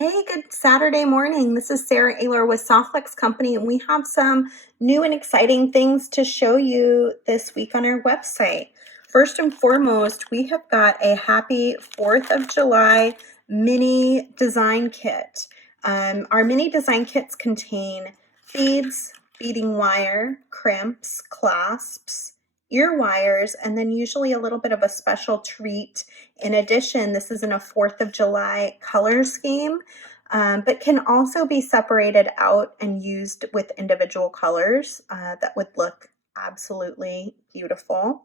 Hey, good Saturday morning. This is Sarah Ayler with Softflex Company, and we have some new and exciting things to show you this week on our website. First and foremost, we have got a happy 4th of July mini design kit. Our mini design kits contain beads, beading wire, crimps, clasps, ear wires, and then usually a little bit of a special treat. In addition, this is in a 4th of July color scheme, but can also be separated out and used with individual colors that would look absolutely beautiful.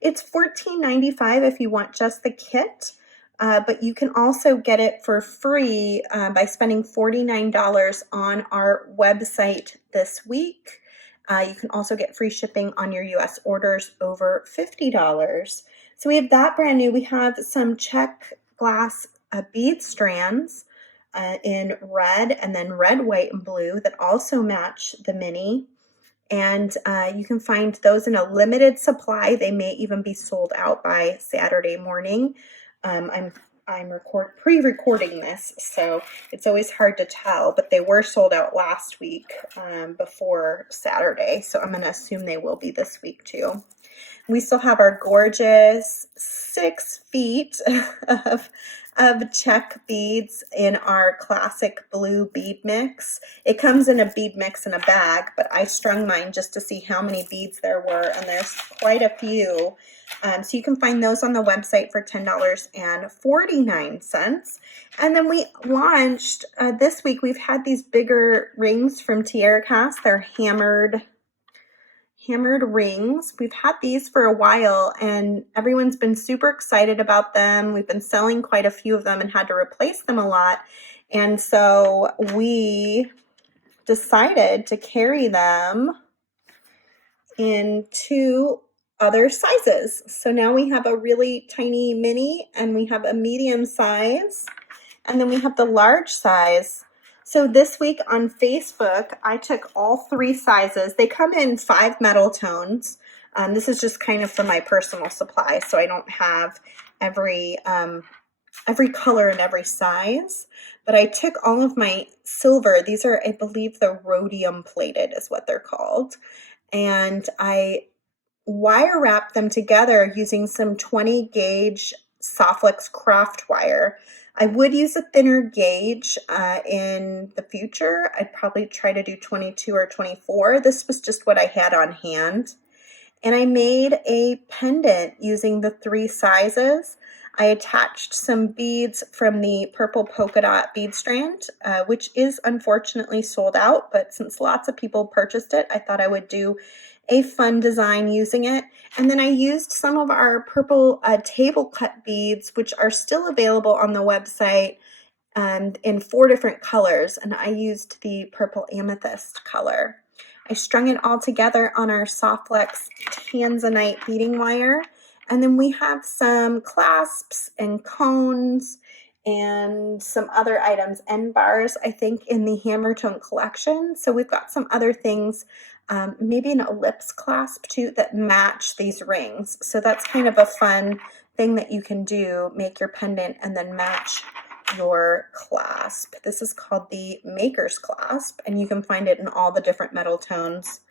It's $14.95 if you want just the kit, but you can also get it for free by spending $49 on our website this week. You can also get free shipping on your US orders over $50. So we have that brand new. We have some check glass bead strands in red, and then red, white, and blue that also match the mini. And you can find those in a limited supply. They may even be sold out by Saturday morning. I'm pre-recording this, so it's always hard to tell, but they were sold out last week before Saturday, so I'm going to assume they will be this week too. We still have our gorgeous 6 feet of check beads in our classic blue bead mix. It comes in a bead mix in a bag, but I strung mine just to see how many beads there were, and there's quite a few. So you can find those on the website for $10.49. And then we launched, this week, we've had these bigger rings from TierraCast. They're hammered rings. We've had these for a while and everyone's been super excited about them. We've been selling quite a few of them and had to replace them a lot. And so we decided to carry them in 2 other sizes. So now we have a really tiny mini and we have a medium size, and then we have the large size. So this week on Facebook, I took all 3 sizes. They come in 5 metal tones. This is just kind of for my personal supply, so I don't have every color and every size. But I took all of my silver. These are, I believe, the rhodium plated is what they're called. And I wire wrapped them together using some 20 gauge Softflex craft wire. I would use a thinner gauge in the future. I'd probably try to do 22 or 24. This was just what I had on hand. And I made a pendant using the 3 sizes. I attached some beads from the purple polka dot bead strand, which is unfortunately sold out, but since lots of people purchased it, I thought I would do a fun design using it. And then I used some of our purple table cut beads, which are still available on the website in 4 different colors. And I used the purple amethyst color. I strung it all together on our Softflex Tanzanite beading wire. And then we have some clasps and cones and some other items, end bars, I think, in the hammer tone collection. So we've got some other things, maybe an ellipse clasp too, that match these rings. So that's kind of a fun thing that you can do, make your pendant and then match your clasp. This is called the Maker's Clasp, and you can find it in all the different metal tones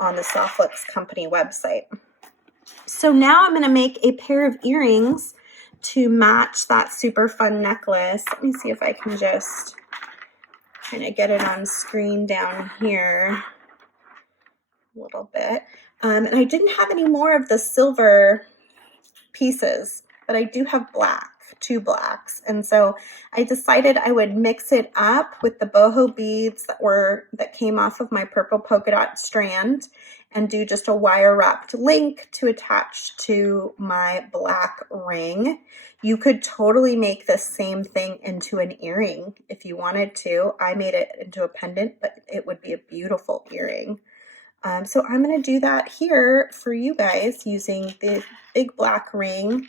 on the Softflex Company website. So now I'm going to make a pair of earrings to match that super fun necklace. Let me see if I can just kind of get it on screen down here a little bit. And I didn't have any more of the silver pieces, but I do have black, 2 blacks. And so I decided I would mix it up with the boho beads that came off of my purple polka dot strand and do just a wire wrapped link to attach to my black ring. You could totally make this same thing into an earring if you wanted to. I made it into a pendant, but it would be a beautiful earring. So I'm going to do that here for you guys using the big black ring.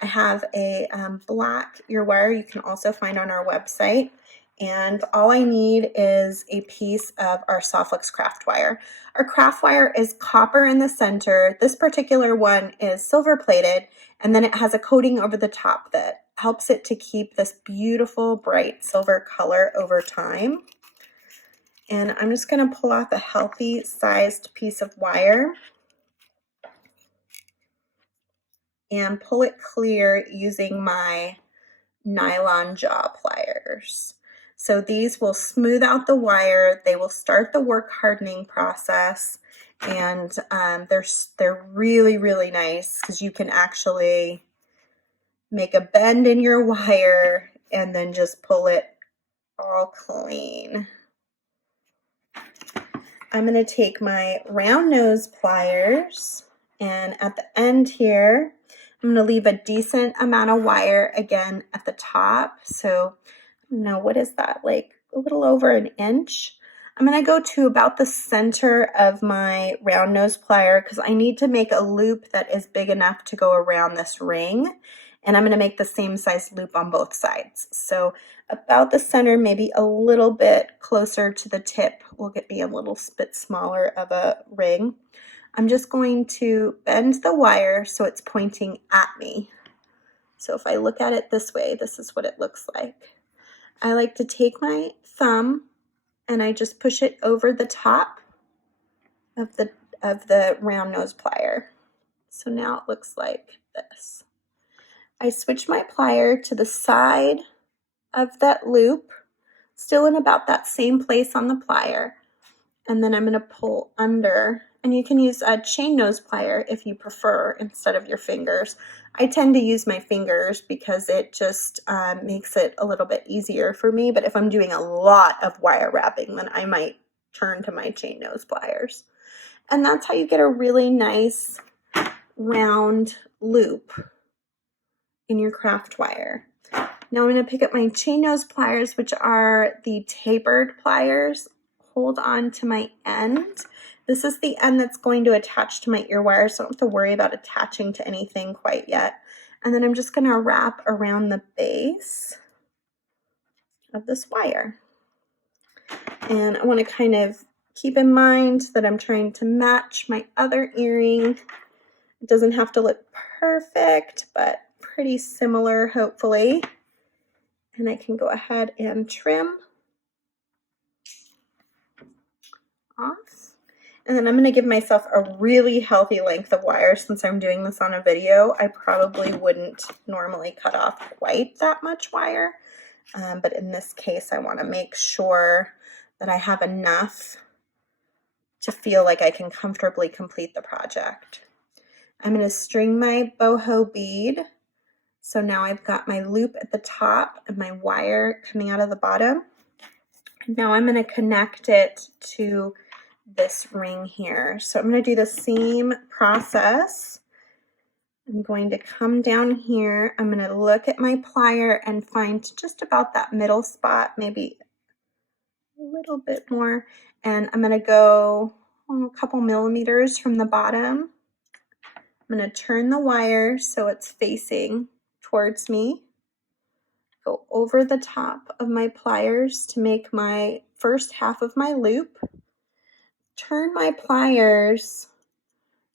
I have a black ear wire you can also find on our website. And all I need is a piece of our Softflex craft wire. Our craft wire is copper in the center. This particular one is silver plated, and then it has a coating over the top that helps it to keep this beautiful bright silver color over time. And I'm just going to pull off a healthy sized piece of wire and pull it clear using my nylon jaw pliers. So these will smooth out the wire, they will start the work hardening process, and they're really, really nice because you can actually make a bend in your wire and then just pull it all clean. I'm going to take my round nose pliers, and at the end here, I'm going to leave a decent amount of wire again at the top. So now what is that, like a little over an inch? I'm going to go to about the center of my round nose plier because I need to make a loop that is big enough to go around this ring. And I'm going to make the same size loop on both sides. So about the center, maybe a little bit closer to the tip will get me a little bit smaller of a ring. I'm just going to bend the wire so it's pointing at me. So if I look at it this way, this is what it looks like. I like to take my thumb and I just push it over the top of the round nose plier. So now it looks like this. I switch my plier to the side of that loop, still in about that same place on the plier, and then I'm going to pull under, and you can use a chain nose plier if you prefer instead of your fingers. I tend to use my fingers because it just makes it a little bit easier for me, but if I'm doing a lot of wire wrapping, then I might turn to my chain nose pliers. And that's how you get a really nice round loop in your craft wire. Now I'm going to pick up my chain nose pliers, which are the tapered pliers. Hold on to my end. This is the end that's going to attach to my ear wire, so I don't have to worry about attaching to anything quite yet. And then I'm just going to wrap around the base of this wire. And I want to kind of keep in mind that I'm trying to match my other earring. It doesn't have to look perfect, but pretty similar, hopefully. And I can go ahead and trim off. And then I'm going to give myself a really healthy length of wire. Since I'm doing this on a video, I probably wouldn't normally cut off quite that much wire. But in this case, I want to make sure that I have enough to feel like I can comfortably complete the project. I'm going to string my boho bead. So now I've got my loop at the top and my wire coming out of the bottom. Now I'm going to connect it to this ring here. So I'm going to do the same process. I'm going to come down here. I'm going to look at my plier and find just about that middle spot, maybe a little bit more. And I'm going to go a couple millimeters from the bottom. I'm going to turn the wire so it's facing towards me. Go over the top of my pliers to make my first half of my loop. Turn my pliers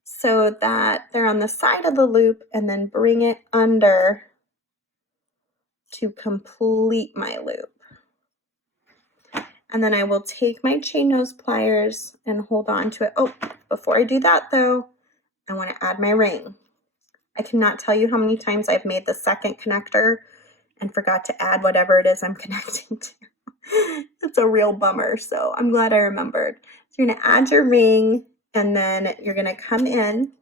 so that they're on the side of the loop, and then bring it under to complete my loop. And then I will take my chain nose pliers and hold on to it. Oh, before I do that though, I want to add my ring. I cannot tell you how many times I've made the second connector and forgot to add whatever it is I'm connecting to. It's a real bummer, so I'm glad I remembered. So you're going to add your ring, and then you're going to come in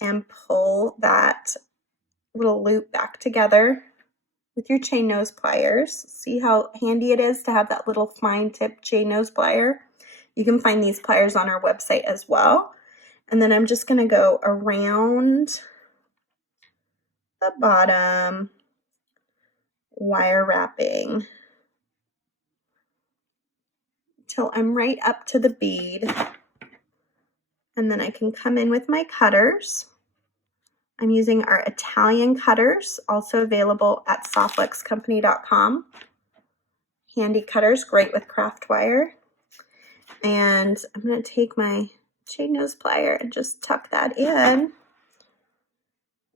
and pull that little loop back together with your chain nose pliers. See how handy it is to have that little fine tip chain nose plier? You can find these pliers on our website as well. And then I'm just going to go around the bottom, wire wrapping till I'm right up to the bead. And then I can come in with my cutters. I'm using our Italian cutters, also available at softluxcompany.com. Handy cutters, great with craft wire. And I'm going to take my chain nose plier and just tuck that in.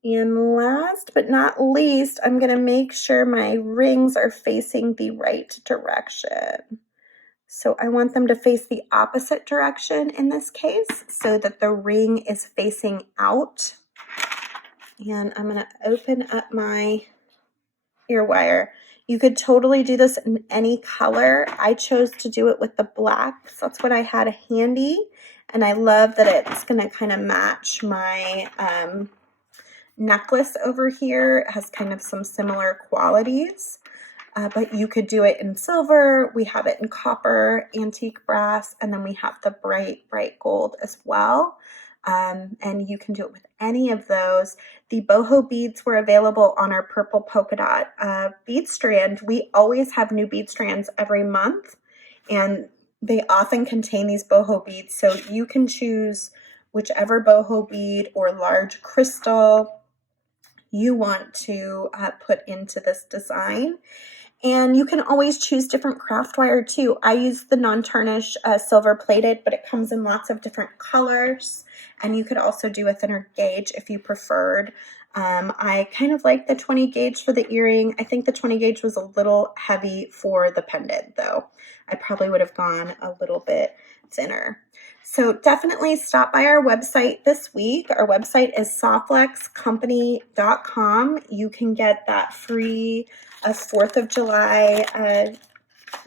And last but not least, I'm going to make sure my rings are facing the right direction. So I want them to face the opposite direction in this case so that the ring is facing out. And I'm going to open up my ear wire. You could totally do this in any color. I chose to do it with the black, so that's what I had handy. And I love that it's going to kind of match my necklace over here. It has kind of some similar qualities. But you could do it in silver, we have it in copper, antique brass, and then we have the bright, bright gold as well. And you can do it with any of those. The boho beads were available on our purple polka dot bead strand. We always have new bead strands every month, and they often contain these boho beads. So you can choose whichever boho bead or large crystal you want to put into this design. And you can always choose different craft wire too. I use the non-tarnish silver plated, but it comes in lots of different colors. And you could also do a thinner gauge if you preferred. I kind of like the 20 gauge for the earring. I think the 20 gauge was a little heavy for the pendant though. I probably would have gone a little bit thinner. So definitely stop by our website this week. Our website is softluxcompany.com. You can get that free 4th of July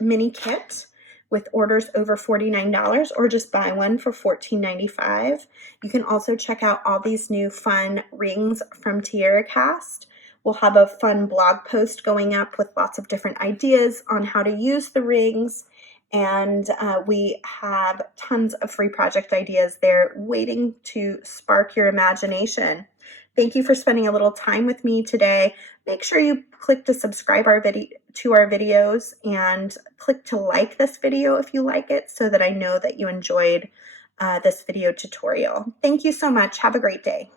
mini kit with orders over $49, or just buy one for $14.95. You can also check out all these new fun rings from TierraCast. We'll have a fun blog post going up with lots of different ideas on how to use the rings. And we have tons of free project ideas there waiting to spark your imagination. Thank you for spending a little time with me today. Make sure you click to subscribe to our videos and click to like this video if you like it, so that I know that you enjoyed this video tutorial. Thank you so much. Have a great day.